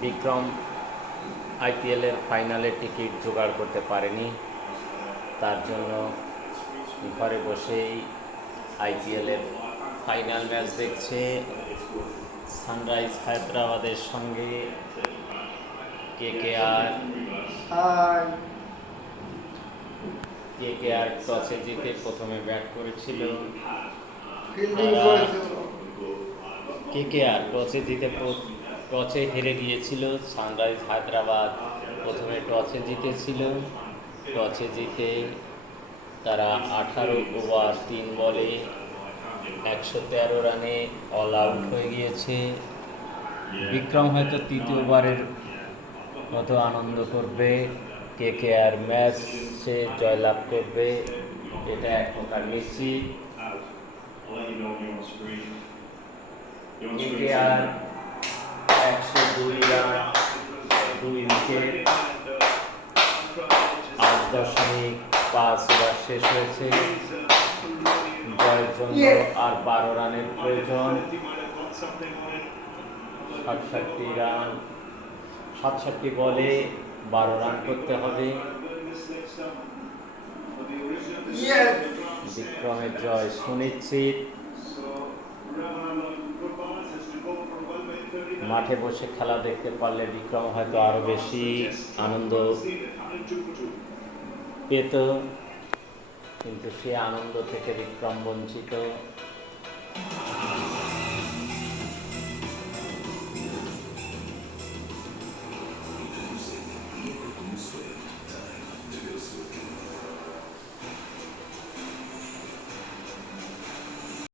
বিক্রম আইপিএলের ফাইনালে টিকিট জোগাড় করতে পারেনি, তার জন্য ঘরে বসেই আইপিএলের ফাইনাল ম্যাচ দেখছে সানরাইজ হায়দ্রাবাদের সঙ্গে কেকেআর। কেকেআর টসে জিতে প্রথমে ব্যাট করেছিল। কেকেআর টসে হেরে গিয়েছিল। সানরাইজ হায়দ্রাবাদ প্রথমে টসে জিতেছিল। টসে জিতে তারা 18 ওভার 3 বলে 113 রানে অল আউট হয়ে গিয়েছে। বিক্রম হয়তো তৃতীয়বারের মতো আনন্দ করবে, কেকেআর ম্যাচে জয়লাভ করবে, এটা এক প্রকার নিশ্চিত। কেকেআর 102 রান 2 উইকেট 8.5 ওভার শেষ হয়েছে। জয়ের জন্য আর 12 রানের প্রয়োজন। 67 বলে 12 রান করতে হবে। বিক্রমের জয় সুনিশ্চিত। মাঠে বসে খেলা দেখতে পারলে বিক্রম হয়তো আরো বেশি আনন্দ পেত, কিন্তু সে আনন্দ থেকে বিক্রম বঞ্চিত।